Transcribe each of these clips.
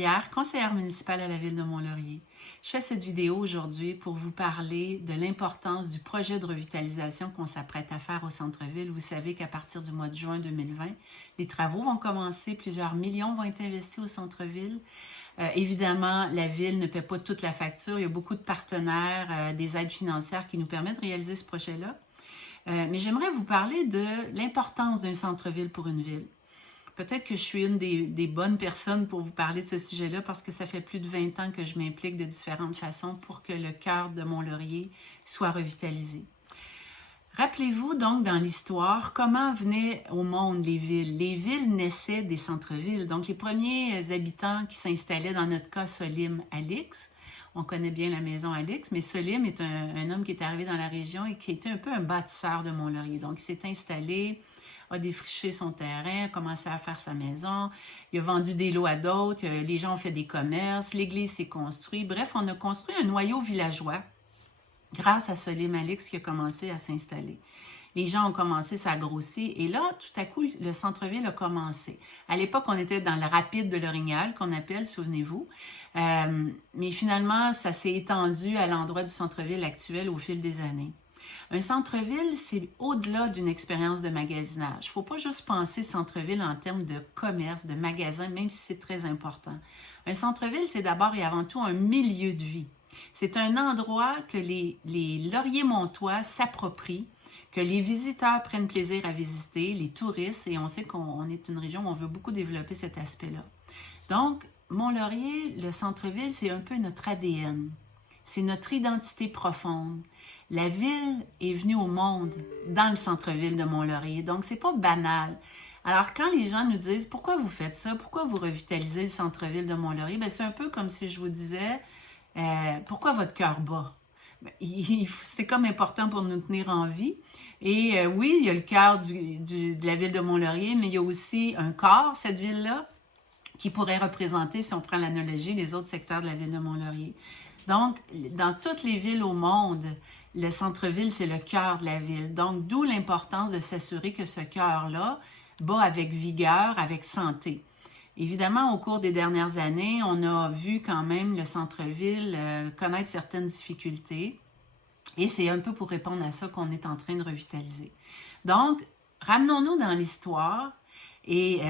Brière, conseillère municipale à la ville de Mont-Laurier. Je fais cette vidéo aujourd'hui pour vous parler de l'importance du projet de revitalisation qu'on s'apprête à faire au centre-ville. Vous savez qu'à partir du mois de juin 2020, les travaux vont commencer, plusieurs millions vont être investis au centre-ville. Évidemment, la ville ne paie pas toute la facture. Il y a beaucoup de partenaires, des aides financières qui nous permettent de réaliser ce projet-là. Mais j'aimerais vous parler de l'importance d'un centre-ville pour une ville. Peut-être que je suis une des bonnes personnes pour vous parler de ce sujet-là parce que ça fait plus de 20 ans que je m'implique de différentes façons pour que le cœur de Mont-Laurier soit revitalisé. Rappelez-vous donc dans l'histoire comment venaient au monde les villes. Les villes naissaient des centres-villes. Donc les premiers habitants qui s'installaient, dans notre cas Solim Alix, on connaît bien la maison Alix, mais Solim est un homme qui est arrivé dans la région et qui était un peu un bâtisseur de Mont-Laurier. Donc il s'est installé, a défriché son terrain, a commencé à faire sa maison, il a vendu des lots à d'autres, les gens ont fait des commerces, l'église s'est construite. Bref, on a construit un noyau villageois grâce à Solim Alix qui a commencé à s'installer. Les gens ont commencé, ça a grossi, et là, tout à coup, le centre-ville a commencé. À l'époque, on était dans le rapide de l'Orignal, qu'on appelle, souvenez-vous, mais finalement, ça s'est étendu à l'endroit du centre-ville actuel au fil des années. Un centre-ville, c'est au-delà d'une expérience de magasinage. Il ne faut pas juste penser centre-ville en termes de commerce, de magasin, même si c'est très important. Un centre-ville, c'est d'abord et avant tout un milieu de vie. C'est un endroit que les Lauriers-Montois s'approprient, que les visiteurs prennent plaisir à visiter, les touristes, et on sait qu'on est une région où on veut beaucoup développer cet aspect-là. Donc, Mont-Laurier, le centre-ville, c'est un peu notre ADN. C'est notre identité profonde. La ville est venue au monde dans le centre-ville de Mont-Laurier, donc c'est pas banal. Alors, quand les gens nous disent « Pourquoi vous faites ça? Pourquoi vous revitalisez le centre-ville de Mont-Laurier? » Bien, c'est un peu comme si je vous disais « Pourquoi votre cœur bat? » C'est comme important pour nous tenir en vie. Et oui, il y a le cœur de la ville de Mont-Laurier, mais il y a aussi un corps, cette ville-là, qui pourrait représenter, si on prend l'analogie, les autres secteurs de la ville de Mont-Laurier. Donc, dans toutes les villes au monde, le centre-ville, c'est le cœur de la ville. Donc, d'où l'importance de s'assurer que ce cœur-là bat avec vigueur, avec santé. Évidemment, au cours des dernières années, on a vu quand même le centre-ville connaître certaines difficultés. Et c'est un peu pour répondre à ça qu'on est en train de revitaliser. Donc, ramenons-nous dans l'histoire. Et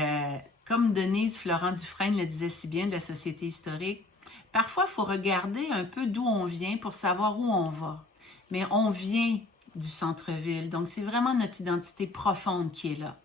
comme Denise Florent Dufresne le disait si bien de la Société historique, parfois, il faut regarder un peu d'où on vient pour savoir où on va. Mais on vient du centre-ville. Donc, c'est vraiment notre identité profonde qui est là.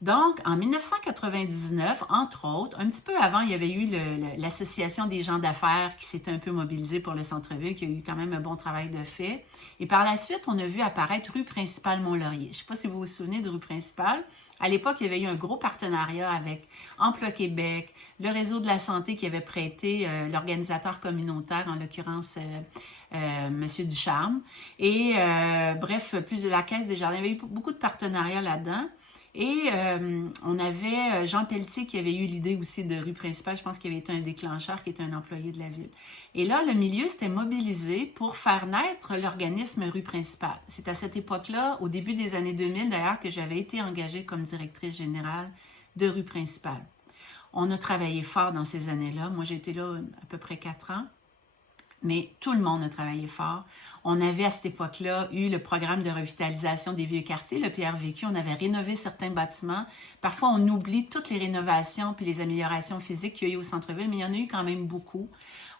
Donc, en 1999, entre autres, un petit peu avant, il y avait eu l'Association des gens d'affaires qui s'était un peu mobilisée pour le centre-ville, qui a eu quand même un bon travail de fait. Et par la suite, on a vu apparaître rue principale Mont-Laurier. Je ne sais pas si vous vous souvenez de rue principale. À l'époque, il y avait eu un gros partenariat avec Emploi Québec, le réseau de la santé qui avait prêté l'organisateur communautaire, en l'occurrence M. Ducharme. Et bref, plus de la Caisse des Jardins. Il y avait eu beaucoup de partenariats là-dedans. Et on avait Jean Pelletier qui avait eu l'idée aussi de rue principale, je pense qu'il avait été un déclencheur, qui était un employé de la ville. Et là, le milieu s'était mobilisé pour faire naître l'organisme rue principale. C'est à cette époque-là, au début des années 2000 d'ailleurs, que j'avais été engagée comme directrice générale de rue principale. On a travaillé fort dans ces années-là. Moi, j'ai été là à peu près 4 ans. Mais tout le monde a travaillé fort. On avait à cette époque-là eu le programme de revitalisation des vieux quartiers, le PRVQ. On avait rénové certains bâtiments. Parfois, on oublie toutes les rénovations puis les améliorations physiques qu'il y a eu au centre-ville, mais il y en a eu quand même beaucoup.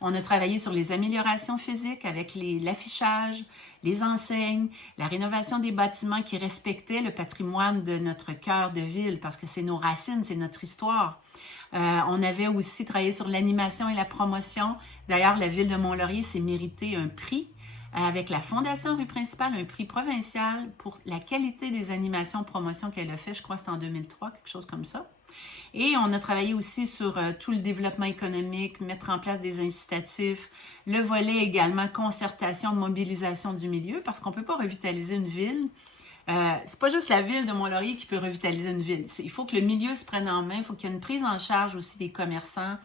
On a travaillé sur les améliorations physiques avec l'affichage, les enseignes, la rénovation des bâtiments qui respectaient le patrimoine de notre cœur de ville parce que c'est nos racines, c'est notre histoire. On avait aussi travaillé sur l'animation et la promotion. D'ailleurs, la ville de Mont-Laurier s'est mérité un prix avec la Fondation rue principale, un prix provincial pour la qualité des animations promotion qu'elle a fait. Je crois que c'était en 2003, quelque chose comme ça. Et on a travaillé aussi sur tout le développement économique, mettre en place des incitatifs, le volet également concertation, mobilisation du milieu, parce qu'on ne peut pas revitaliser une ville. C'est pas juste la ville de Mont-Laurier qui peut revitaliser une ville. Il faut que le milieu se prenne en main, il faut qu'il y ait une prise en charge aussi des commerçants,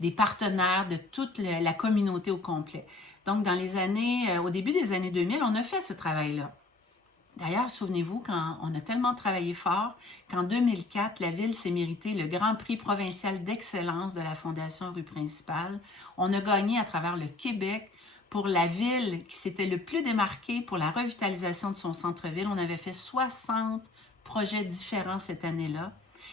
des partenaires, de toute la communauté au complet. Donc, au début des années 2000, on a fait ce travail-là. D'ailleurs, souvenez-vous, quand on a tellement travaillé fort qu'en 2004, la ville s'est méritée le Grand Prix provincial d'excellence de la Fondation Rue Principale. On a gagné à travers le Québec pour la ville qui s'était le plus démarquée pour la revitalisation de son centre-ville. On avait fait 60 projets différents cette année-là.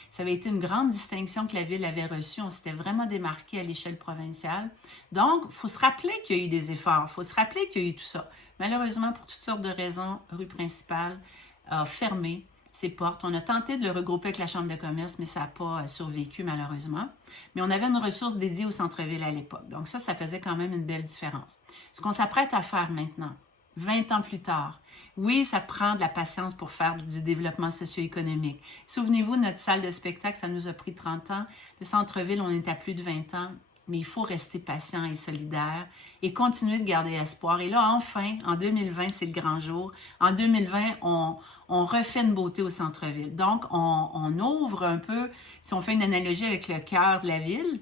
Ça avait été une grande distinction que la ville avait reçue. On s'était vraiment démarqué à l'échelle provinciale. Donc, il faut se rappeler qu'il y a eu des efforts. Il faut se rappeler qu'il y a eu tout ça. Malheureusement, pour toutes sortes de raisons, Rue Principale a fermé ses portes. On a tenté de le regrouper avec la Chambre de commerce, mais ça n'a pas survécu malheureusement. Mais on avait une ressource dédiée au centre-ville à l'époque. Donc ça faisait quand même une belle différence. Ce qu'on s'apprête à faire maintenant, 20 ans plus tard, oui, ça prend de la patience pour faire du développement socio-économique. Souvenez-vous, notre salle de spectacle, ça nous a pris 30 ans. Le centre-ville, on est à plus de 20 ans. Mais il faut rester patient et solidaire et continuer de garder espoir. Et là, enfin, en 2020, c'est le grand jour. En 2020, on refait une beauté au centre-ville. Donc, on ouvre un peu, si on fait une analogie avec le cœur de la ville,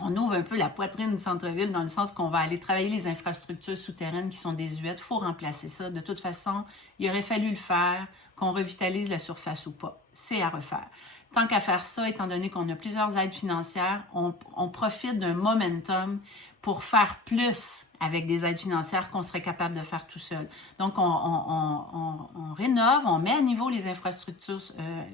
on ouvre un peu la poitrine du centre-ville dans le sens qu'on va aller travailler les infrastructures souterraines qui sont désuètes. Il faut remplacer ça. De toute façon, il aurait fallu le faire, qu'on revitalise la surface ou pas. C'est à refaire. Tant qu'à faire ça, étant donné qu'on a plusieurs aides financières, on profite d'un momentum pour faire plus avec des aides financières qu'on serait capable de faire tout seul. Donc, on rénove, on met à niveau les infrastructures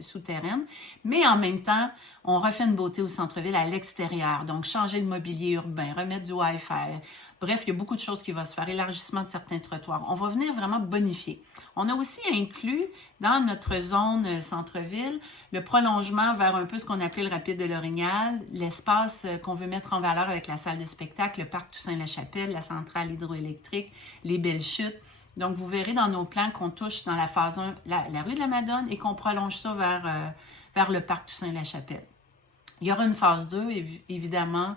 souterraines, mais en même temps, on refait une beauté au centre-ville à l'extérieur. Donc, changer le mobilier urbain, remettre du Wi-Fi. Bref, il y a beaucoup de choses qui vont se faire. Élargissement de certains trottoirs. On va venir vraiment bonifier. On a aussi inclus dans notre zone centre-ville le prolongement vers un peu ce qu'on appelait le rapide de l'Orignal, l'espace qu'on veut mettre en valeur avec la salle de spectacle, le parc Toussaint-la-Chapelle, la centrale hydroélectrique, les belles chutes. Donc, vous verrez dans nos plans qu'on touche dans la phase 1 la rue de la Madone et qu'on prolonge ça vers le parc Toussaint-la-Chapelle. Il y aura une phase 2, évidemment,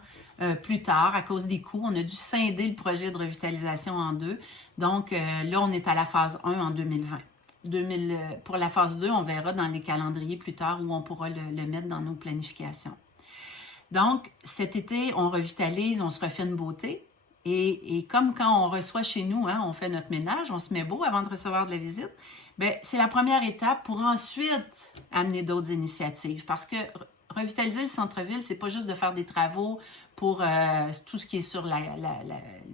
plus tard, à cause des coûts. On a dû scinder le projet de revitalisation en deux. Donc, là, on est à la phase 1 en 2020. Pour la phase 2, on verra dans les calendriers plus tard où on pourra le mettre dans nos planifications. Donc, cet été, on revitalise, on se refait une beauté. Et comme quand on reçoit chez nous, hein, on fait notre ménage, on se met beau avant de recevoir de la visite, bien, c'est la première étape pour ensuite amener d'autres initiatives. Parce que revitaliser le centre-ville, c'est pas juste de faire des travaux pour tout ce qui est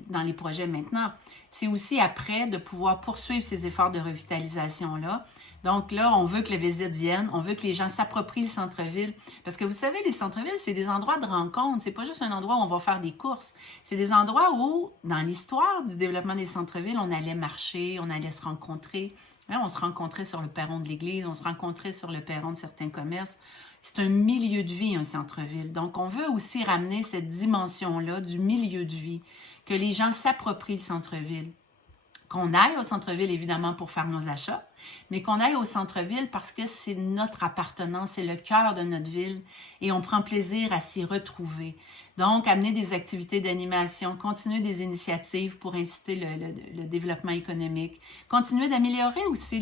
dans les projets maintenant. C'est aussi après de pouvoir poursuivre ces efforts de revitalisation-là. Donc là, on veut que les visites viennent, on veut que les gens s'approprient le centre-ville. Parce que vous savez, les centres-villes, c'est des endroits de rencontre. C'est pas juste un endroit où on va faire des courses. C'est des endroits où, dans l'histoire du développement des centres-villes, on allait marcher, on allait se rencontrer. Hein, on se rencontrait sur le perron de l'église, on se rencontrait sur le perron de certains commerces. C'est un milieu de vie, un centre-ville. Donc, on veut aussi ramener cette dimension-là du milieu de vie, que les gens s'approprient le centre-ville. Qu'on aille au centre-ville, évidemment, pour faire nos achats, mais qu'on aille au centre-ville parce que c'est notre appartenance, c'est le cœur de notre ville et on prend plaisir à s'y retrouver. Donc, amener des activités d'animation, continuer des initiatives pour inciter le développement économique, continuer d'améliorer aussi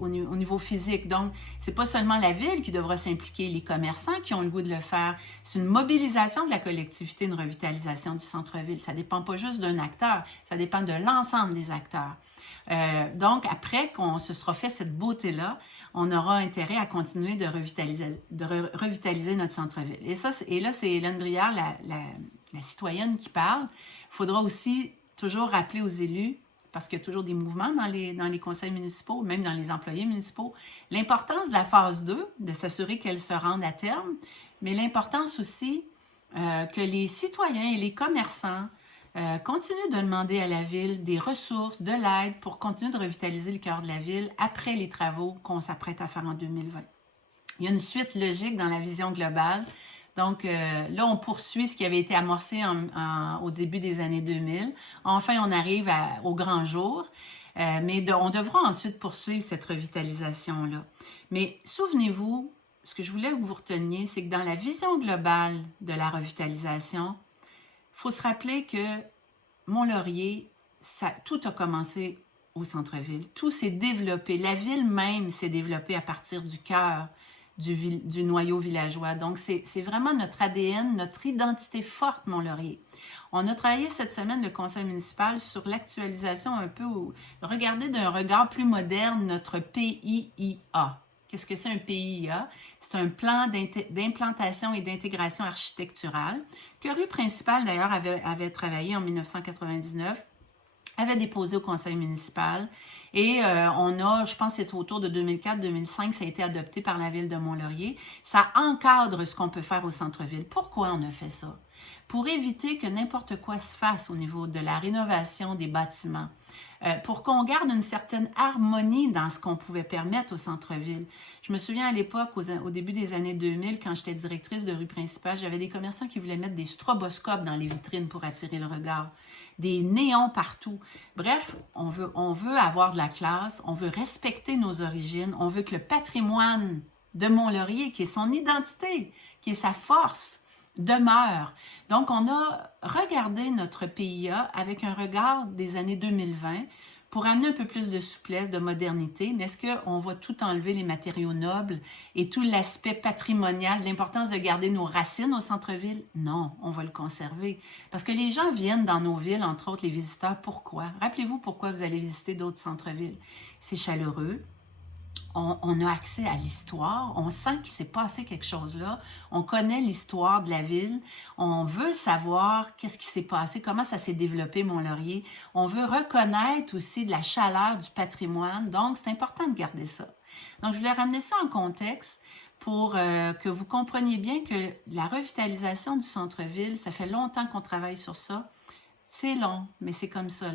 au niveau physique. Donc, c'est pas seulement la ville qui devra s'impliquer, les commerçants qui ont le goût de le faire. C'est une mobilisation de la collectivité, une revitalisation du centre-ville. Ça dépend pas juste d'un acteur, ça dépend de l'ensemble des acteurs. Donc, après qu'on se sera fait cette beauté-là, on aura intérêt à continuer de revitaliser notre centre-ville. Et là, c'est Hélène Brière, la citoyenne, qui parle. Il faudra aussi toujours rappeler aux élus, parce qu'il y a toujours des mouvements dans les conseils municipaux, même dans les employés municipaux, l'importance de la phase 2, de s'assurer qu'elle se rende à terme, mais l'importance aussi que les citoyens et les commerçants continuent de demander à la ville des ressources, de l'aide pour continuer de revitaliser le cœur de la ville après les travaux qu'on s'apprête à faire en 2020. Il y a une suite logique dans la vision globale. Donc là, on poursuit ce qui avait été amorcé au début des années 2000. Enfin, on arrive au grand jour, mais on devra ensuite poursuivre cette revitalisation-là. Mais souvenez-vous, ce que je voulais que vous reteniez, c'est que dans la vision globale de la revitalisation, il faut se rappeler que Mont-Laurier, tout a commencé au centre-ville. Tout s'est développé. La ville même s'est développée à partir du cœur du noyau villageois. Donc, c'est vraiment notre ADN, notre identité forte, Mont-Laurier. On a travaillé cette semaine, le conseil municipal, sur l'actualisation un peu, regarder d'un regard plus moderne notre PIIA. Qu'est-ce que c'est un PIIA? C'est un plan d'implantation et d'intégration architecturale que Rue Principale, d'ailleurs, avait travaillé en 1999, avait déposé au conseil municipal. Et on a, je pense que c'est autour de 2004-2005, ça a été adopté par la ville de Mont-Laurier. Ça encadre ce qu'on peut faire au centre-ville. Pourquoi on a fait ça? Pour éviter que n'importe quoi se fasse au niveau de la rénovation des bâtiments, pour qu'on garde une certaine harmonie dans ce qu'on pouvait permettre au centre-ville. Je me souviens à l'époque, au début des années 2000, quand j'étais directrice de rue principale, j'avais des commerçants qui voulaient mettre des stroboscopes dans les vitrines pour attirer le regard, des néons partout. Bref, on veut avoir de la classe, on veut respecter nos origines, on veut que le patrimoine de Mont-Laurier, qui est son identité, qui est sa force, demeure. Donc, on a regardé notre PIA avec un regard des années 2020 pour amener un peu plus de souplesse, de modernité. Mais est-ce qu'on va tout enlever, les matériaux nobles et tout l'aspect patrimonial, l'importance de garder nos racines au centre-ville? Non, on va le conserver. Parce que les gens viennent dans nos villes, entre autres les visiteurs. Pourquoi? Rappelez-vous pourquoi vous allez visiter d'autres centres-villes. C'est chaleureux. On a accès à l'histoire, on sent qu'il s'est passé quelque chose là, on connaît l'histoire de la ville, on veut savoir qu'est-ce qui s'est passé, comment ça s'est développé Mont-Laurier, on veut reconnaître aussi de la chaleur du patrimoine, donc c'est important de garder ça. Donc je voulais ramener ça en contexte pour que vous compreniez bien que la revitalisation du centre-ville, ça fait longtemps qu'on travaille sur ça. C'est long, mais c'est comme ça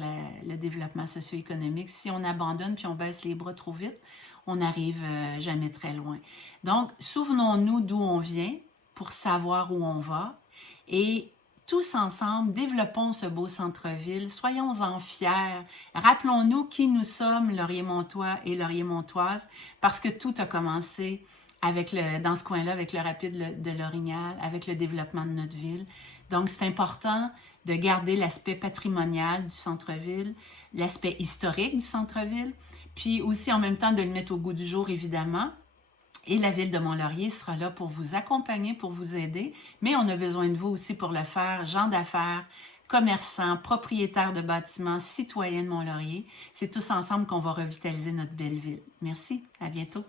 le développement socio-économique. Si on abandonne puis on baisse les bras trop vite, on n'arrive jamais très loin. Donc, souvenons-nous d'où on vient pour savoir où on va et tous ensemble, développons ce beau centre-ville, soyons-en fiers, rappelons-nous qui nous sommes, Laurier-Montois et Laurier-Montoises, parce que tout a commencé dans ce coin-là, avec le rapide de l'Orignal, avec le développement de notre ville. Donc, c'est important de garder l'aspect patrimonial du centre-ville, l'aspect historique du centre-ville, puis aussi en même temps de le mettre au goût du jour, évidemment. Et la ville de Mont-Laurier sera là pour vous accompagner, pour vous aider, mais on a besoin de vous aussi pour le faire, gens d'affaires, commerçants, propriétaires de bâtiments, citoyens de Mont-Laurier. C'est tous ensemble qu'on va revitaliser notre belle ville. Merci, à bientôt.